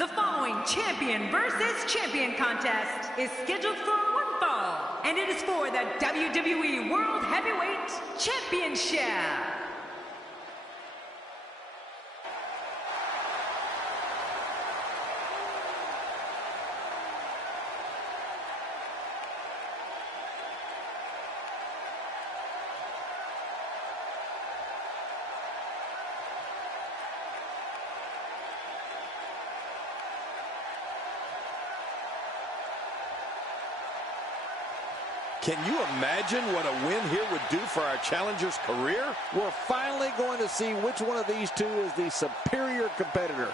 The following champion versus champion contest is scheduled for one fall, and it is for the WWE World Heavyweight Championship. Can you imagine what a win here would do for our challenger's career? We're finally going to see which one of these two is the superior competitor.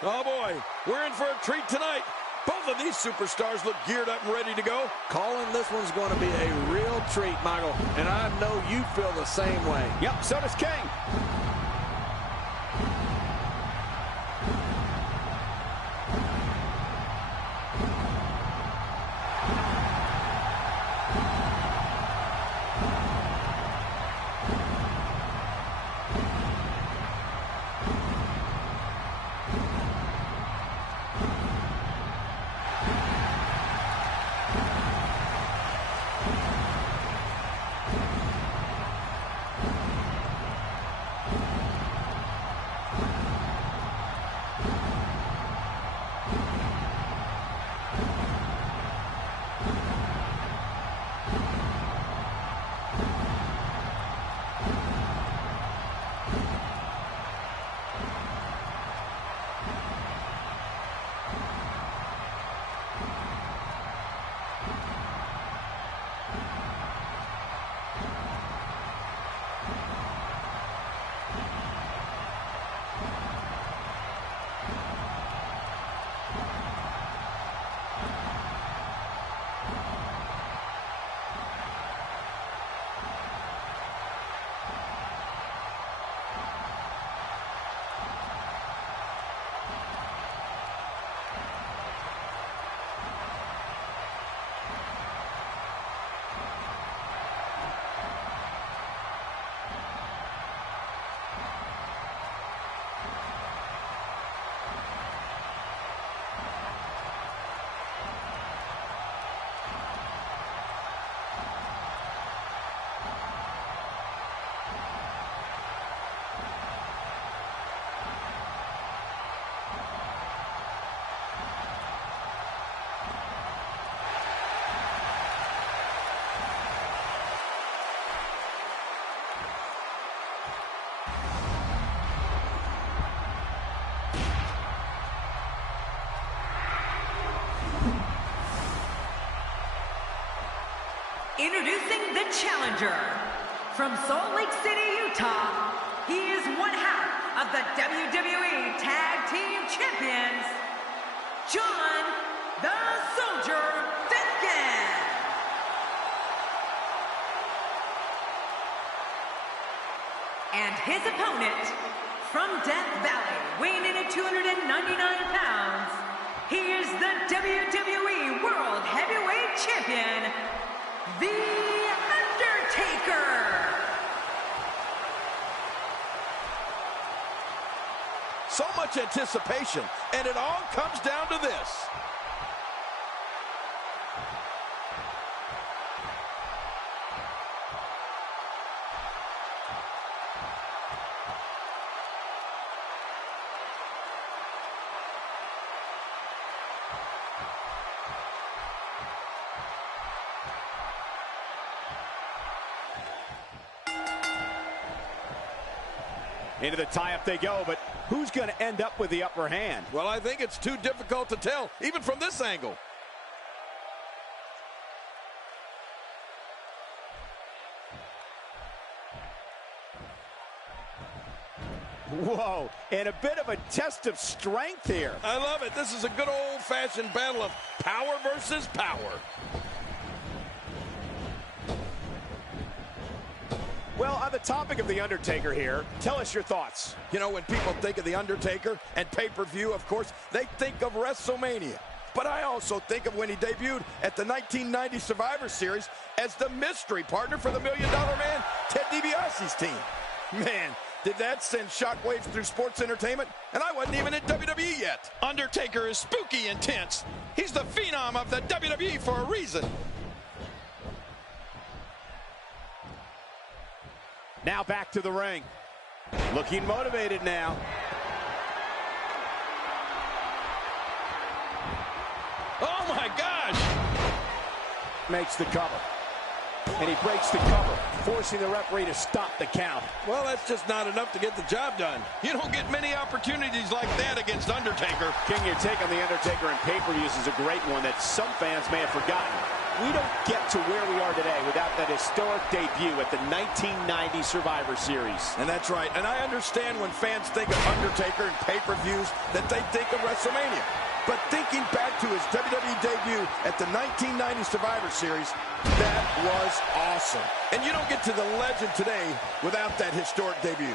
Oh boy, we're in for a treat tonight. Both of these superstars look geared up and ready to go. Calling this one's going to be a real treat, Michael, and I know you feel the same way. Yep, so does King. Introducing the challenger. From Salt Lake City, Utah, he is one half of the WWE Tag Team Champions, John the Soldier Finkel. And his opponent, from Death Valley, weighing in at 299 pounds, he is the WWE World Heavyweight Champion, The Undertaker! So much anticipation, and it all comes down to this. Into the tie-up they go, but who's going to end up with the upper hand? Well, I think it's too difficult to tell, even from this angle. Whoa, and a bit of a test of strength here. I love it. This is a good old-fashioned battle of power versus power. Well, on the topic of The Undertaker here, tell us your thoughts. You know, when people think of The Undertaker and pay-per-view, of course, they think of WrestleMania. But I also think of when he debuted at the 1990 Survivor Series as the mystery partner for the $1 Million Man, Ted DiBiase's team. Man, did that send shockwaves through sports entertainment? And I wasn't even in WWE yet. Undertaker is spooky intense. He's the phenom of the WWE for a reason. Now back to the ring. Looking motivated now. Oh my gosh! Makes the cover. And he breaks the cover, forcing the referee to stop the count. Well, that's just not enough to get the job done. You don't get many opportunities like that against Undertaker. King, your take on The Undertaker and pay-per-views is a great one that some fans may have forgotten. We don't get to where we are today without that historic debut at the 1990 Survivor Series. And that's right. And I understand when fans think of Undertaker and pay-per-views that they think of WrestleMania. But thinking back to his WWE debut at the 1990 Survivor Series, that was awesome. And you don't get to the legend today without that historic debut.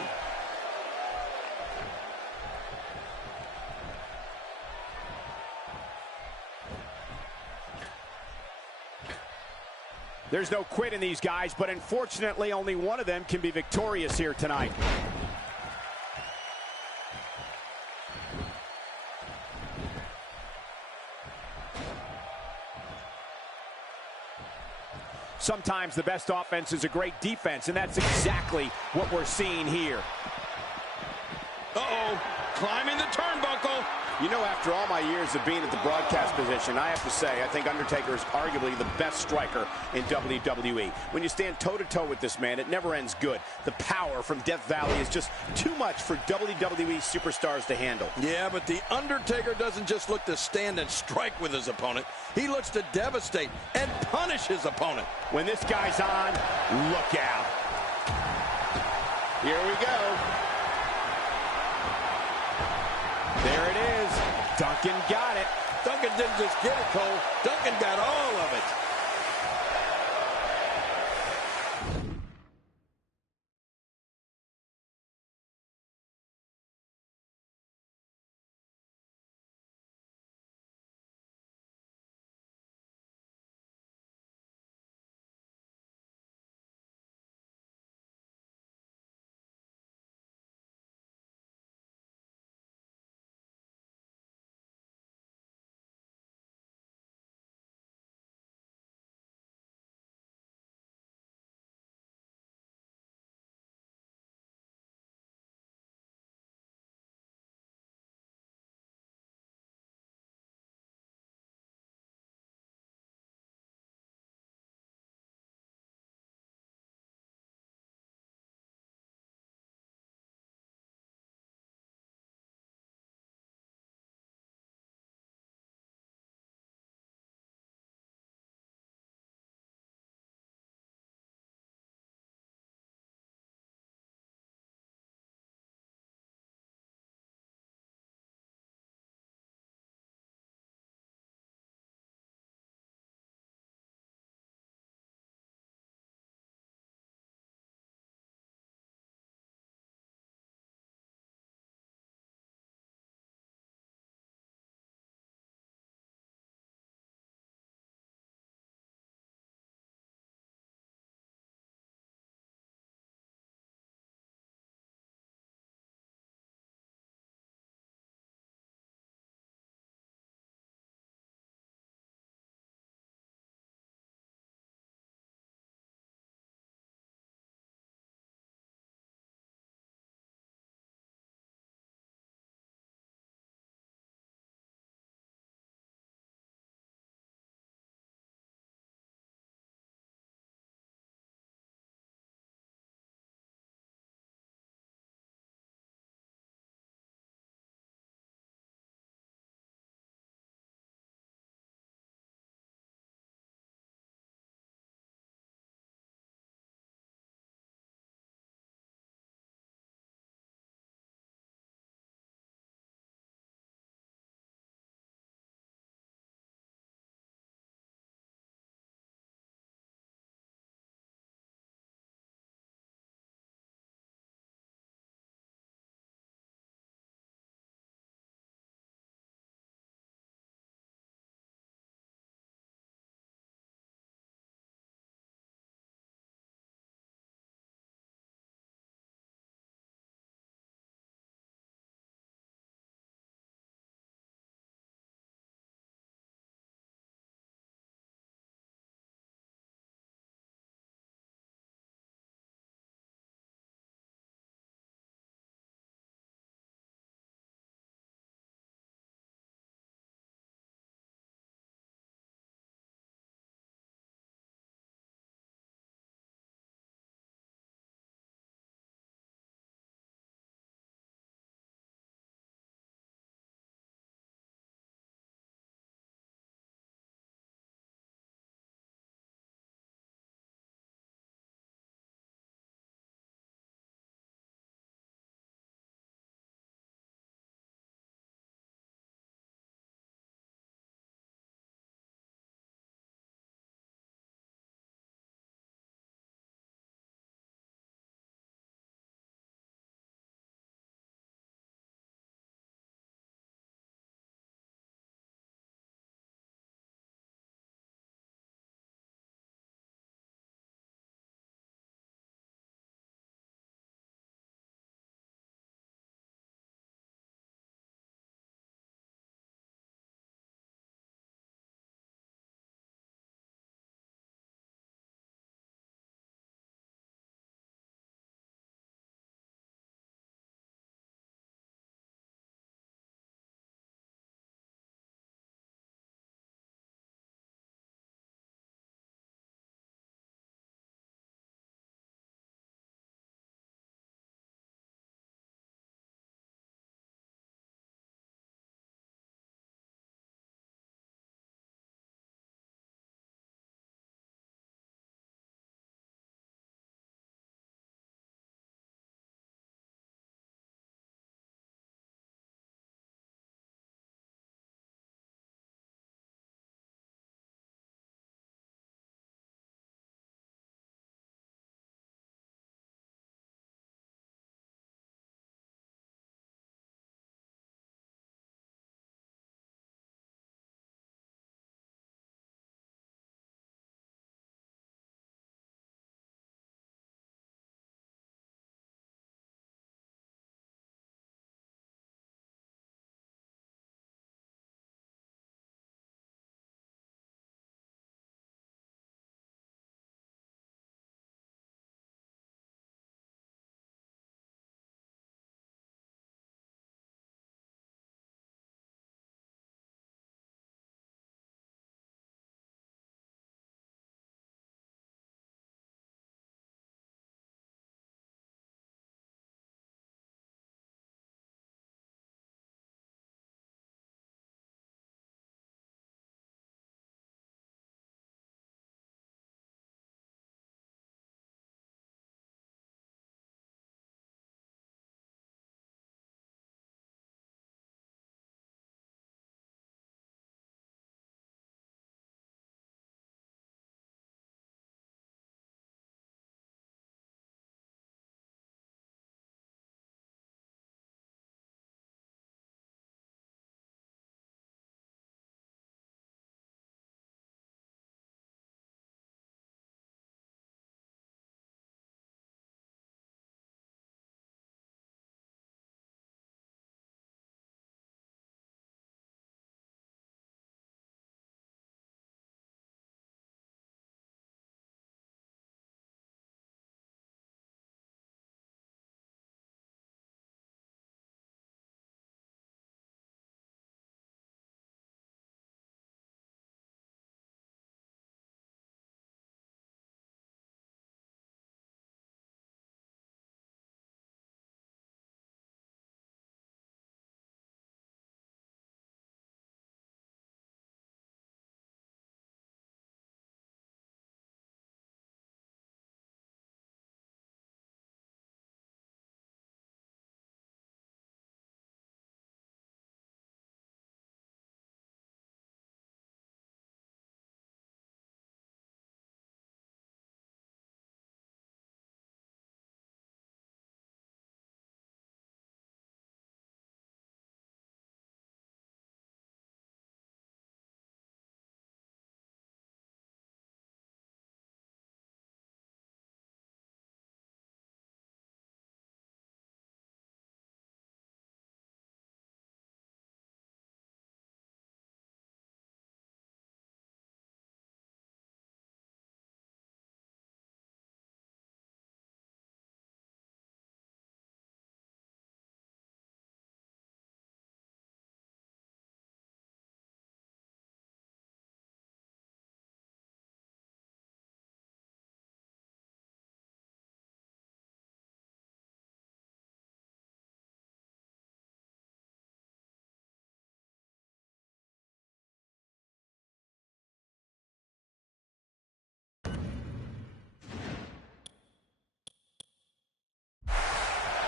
There's no quit in these guys, but unfortunately only one of them can be victorious here tonight. Sometimes the best offense is a great defense, and that's exactly what we're seeing here. Uh-oh, climbing the turnbuckle. You know, after all my years of being at the broadcast position, I have to say, I think Undertaker is arguably the best striker in WWE. When you stand toe-to-toe with this man, it never ends good. The power from Death Valley is just too much for WWE superstars to handle. Yeah, but the Undertaker doesn't just look to stand and strike with his opponent. He looks to devastate and punish his opponent. When this guy's on, look out. Here we go. There it is. Duncan got it. Duncan didn't just get it, Cole. Duncan got all of it.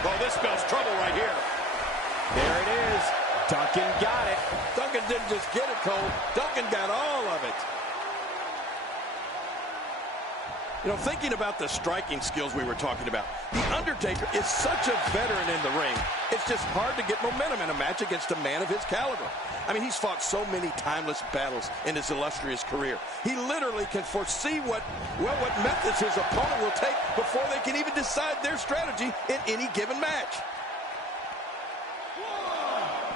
Oh, this spells trouble right here. There it is. Duncan got it. Duncan didn't just get it, Cole. Duncan got all of it. You know, thinking about the striking skills we were talking about, The Undertaker is such a veteran in the ring. It's just hard to get momentum in a match against a man of his caliber. I mean, he's fought so many timeless battles in his illustrious career. He literally can foresee what methods his opponent will take before they can even decide their strategy in any given match.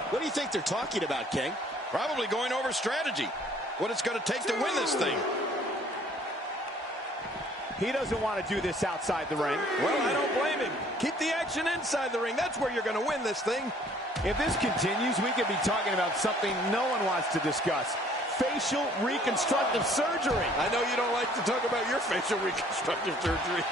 What do you think they're talking about, King? Probably going over strategy. What it's going to take to win this thing. He doesn't want to do this outside the ring. Well, I don't blame him. Keep the action inside the ring. That's where you're going to win this thing. If this continues, we could be talking about something no one wants to discuss. Facial reconstructive surgery. I know you don't like to talk about your facial reconstructive surgery.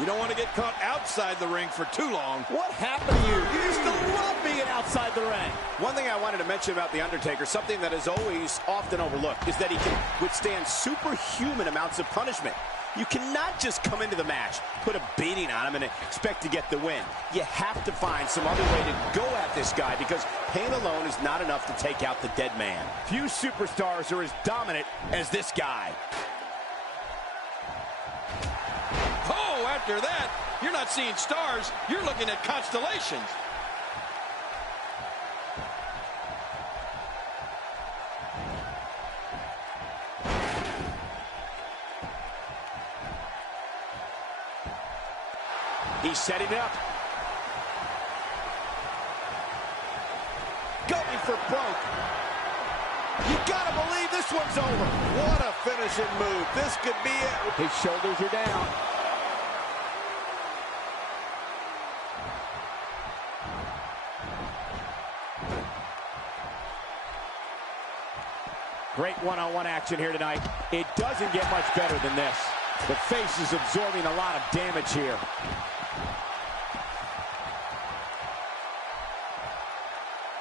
You don't want to get caught outside the ring for too long. What happened to you? You used to love being outside the ring. One thing I wanted to mention about The Undertaker, something that is always often overlooked, is that he can withstand superhuman amounts of punishment. You cannot just come into the match, put a beating on him, and expect to get the win. You have to find some other way to go at this guy, because pain alone is not enough to take out the dead man. Few superstars are as dominant as this guy. Oh, after that, you're not seeing stars, you're looking at constellations. He's setting it up. Going for broke. You gotta believe this one's over. What a finishing move. This could be it. His shoulders are down. Great one-on-one action here tonight. It doesn't get much better than this. The face is absorbing a lot of damage here.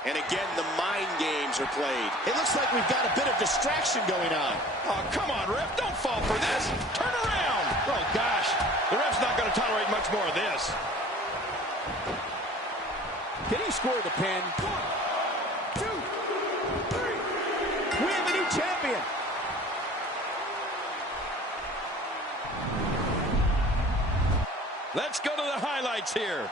And again, the mind games are played. It looks like we've got a bit of distraction going on. Oh, come on, ref, don't fall for this. Turn around. Oh, gosh, the ref's not going to tolerate much more of this. Can he score the pin? 1, 2, 3. We have a new champion. Let's go to the highlights here.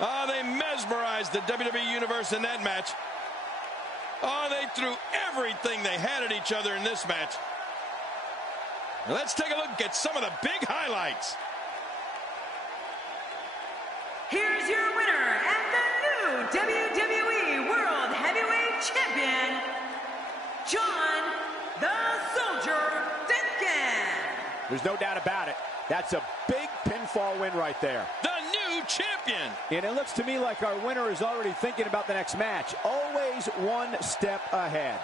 Oh, they mesmerized the WWE Universe in that match. Oh, they threw everything they had at each other in this match. Let's take a look at some of the big highlights. Here's your winner and the new WWE World Heavyweight Champion, John the Soldier Duncan. There's no doubt about it. That's a big pinfall win right there. The new champion. And it looks to me like our winner is already thinking about the next match. Always one step ahead.